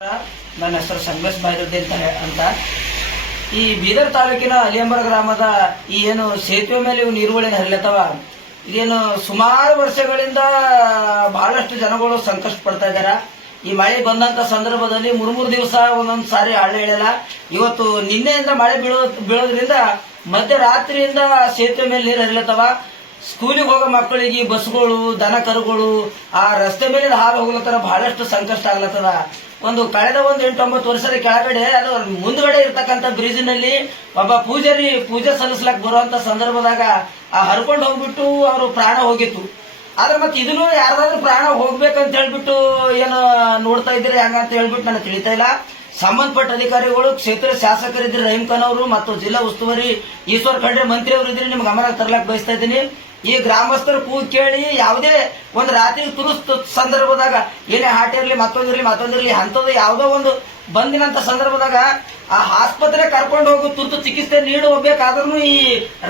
ನನ್ನ ಹೆಸರು ಸಂಗಮೇಶ್ ಬಾಯಿರೆಡ್ಡಿ ಅಂತ ಈ ಬೀದರ್ ತಾಲೂಕಿನ ಅಲಿಯಂಬರ ಗ್ರಾಮದ ಈ ಏನು ಸೇತುವೆ ಮೇಲೆ ಇವು ನೀರುಗಳಿನ ಹರಿಲತ್ತವ ಇದೇನು ಸುಮಾರು ವರ್ಷಗಳಿಂದ ಬಹಳಷ್ಟು ಜನಗಳು ಸಂಕಷ್ಟ ಪಡ್ತಾ ಇದಾರ. ಈ ಮಳೆ ಬಂದಂತ ಸಂದರ್ಭದಲ್ಲಿ ಮೂರು ದಿವಸ ಒಂದೊಂದು ಸಾರಿ ಹಳ್ಳಿ ಇಳಿಯಲ್ಲ. ಇವತ್ತು ನಿನ್ನೆಯಿಂದ ಮಳೆ ಬೀಳೋದ್ರಿಂದ ಮಧ್ಯರಾತ್ರಿಯಿಂದ ಸೇತುವೆ ಮೇಲೆ ನೀರು ಹರಿಲತ್ತವ. ಸ್ಕೂಲಿಗೆ ಹೋಗೋ ಮಕ್ಕಳಿಗೆ ಬಸ್ಗಳು, ದನ ಕರುಗಳು ಆ ರಸ್ತೆ ಮೇಲೆ ಹಾರು ಹೋಗ್ಲತ್ತಾರ. ಬಹಳಷ್ಟು ಸಂಕಷ್ಟ ಆಗ್ಲತ್ತದ. ಕಳೆದ 8-9 ವರ್ಷದ ಕೆಳಗಡೆ ಅದು ಮುಂದ್ಗಡೆ ಇರ್ತಕ್ಕಂಥ ಬ್ರಿಡ್ಜಿನಲ್ಲಿ ಒಬ್ಬ ಪೂಜಾರಿ ಪೂಜೆ ಸಲ್ಲಿಸ್ಲಕ್ ಬರುವಂತ ಸಂದರ್ಭದಾಗ ಆ ಹರ್ಕೊಂಡು ಹೋಗ್ಬಿಟ್ಟು ಅವರು ಪ್ರಾಣ ಹೋಗಿತ್ತು. ಆದ್ರೆ ಮತ್ತೆ ಇದನ್ನು ಯಾರಾದ್ರೂ ಪ್ರಾಣ ಹೋಗ್ಬೇಕಂತ ಹೇಳ್ಬಿಟ್ಟು ಏನು ನೋಡ್ತಾ ಇದ್ದೀರಿ ಹಂಗಂತ ಹೇಳ್ಬಿಟ್ಟು ನನಗೆ ತಿಳಿತಾ ಇಲ್ಲ. ಸಂಬಂಧಪಟ್ಟ ಅಧಿಕಾರಿಗಳು, ಕ್ಷೇತ್ರ ಶಾಸಕರಿದ್ರಿ ರಹೀಂ ಖಾನ್ ಅವರು ಮತ್ತು ಜಿಲ್ಲಾ ಉಸ್ತುವಾರಿ ಈಶ್ವರ್ ಖಂಡ್ರೆ ಮಂತ್ರಿ ಅವರು ಇದ್ರಿ, ನಿಮ್ಗೆ ಗಮನಕ್ಕೆ ತರ್ಲಕ್ ಬಯಸ್ತಾ ಇದ್ದೀನಿ. ಈ ಗ್ರಾಮಸ್ಥರು ಕೂಗಿ ಕೇಳಿ ಯಾವುದೇ ಒಂದು ರಾತ್ರಿ ತುರುಸ್ತು ಸಂದರ್ಭದಾಗ ಏನೇ ಹಾಟ್ ಇರ್ಲಿ ಮತ್ತೊಂದಿರ್ಲಿ ಅಂತದ್ದು ಯಾವುದೋ ಒಂದು ಬಂದಿನಂತ ಸಂದರ್ಭದಾಗ ಆ ಆಸ್ಪತ್ರೆ ಕರ್ಕೊಂಡು ಹೋಗಿ ತುರ್ತು ಚಿಕಿತ್ಸೆ ನೀಡಿ ಹೋಗ್ಬೇಕಾದ್ರೂ ಈ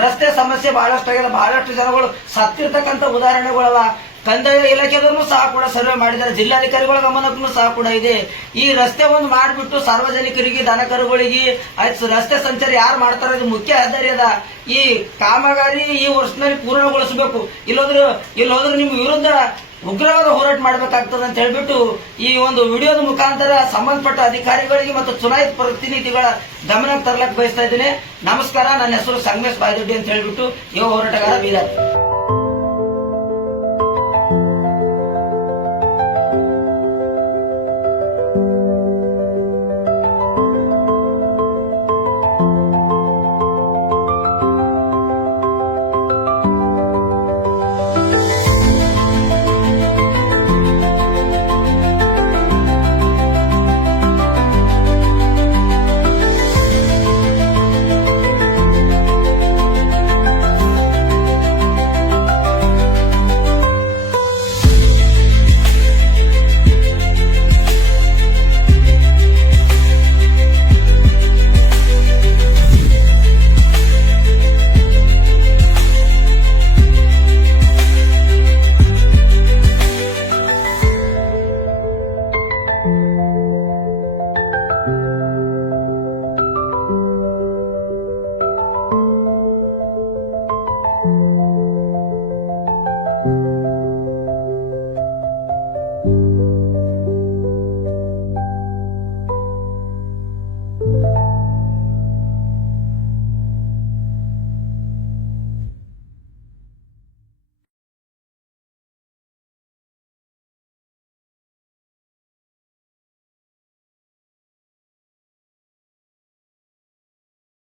ರಸ್ತೆ ಸಮಸ್ಯೆ ಬಹಳಷ್ಟು ಆಗಿದೆ. ಬಹಳಷ್ಟು ಜನಗಳು ಸತ್ತಿರ್ತಕ್ಕಂಥ ಉದಾಹರಣೆಗಳವ. ಕಂದಾಯ ಇಲಾಖೆದನ್ನು ಸಹ ಕೂಡ ಸರ್ವೆ ಮಾಡಿದ್ದಾರೆ. ಜಿಲ್ಲಾಧಿಕಾರಿಗಳ ಗಮನಕ್ಕೂ ಸಹ ಕೂಡ ಇದೆ. ಈ ರಸ್ತೆ ಒಂದು ಮಾಡಿಬಿಟ್ಟು ಸಾರ್ವಜನಿಕರಿಗೆ, ದನಕರುಗಳಿಗೆ ರಸ್ತೆ ಸಂಚಾರ ಯಾರು ಮಾಡ್ತಾರೆ, ಇದು ಮುಖ್ಯ ಹೆದ್ದಾರಿ ಅದ. ಈ ಕಾಮಗಾರಿ ಈ ವರ್ಷದಲ್ಲಿ ಪೂರ್ಣಗೊಳಿಸಬೇಕು. ಇಲ್ಲೋದ್ರೆ ನಿಮ್ಮ ವಿರುದ್ಧ ಉಗ್ರವಾದ ಹೋರಾಟ ಮಾಡಬೇಕಾಗ್ತದೆ ಅಂತ ಹೇಳ್ಬಿಟ್ಟು ಈ ಒಂದು ವಿಡಿಯೋದ ಮುಖಾಂತರ ಸಂಬಂಧಪಟ್ಟ ಅಧಿಕಾರಿಗಳಿಗೆ ಮತ್ತು ಚುನಾಯಿತ ಪ್ರತಿನಿಧಿಗಳ ಗಮನಕ್ಕೆ ತರಲಕ್ಕೆ ಬಯಸ್ತಾ ಇದ್ದೀನಿ. ನಮಸ್ಕಾರ. ನನ್ನ ಹೆಸರು ಸಂಗಮೇಶ್ ಬಾಯಿರೆಡ್ಡಿ ಅಂತ ಹೇಳ್ಬಿಟ್ಟು ಯುವ ಹೋರಾಟಗಾರ ಬೀದರ್.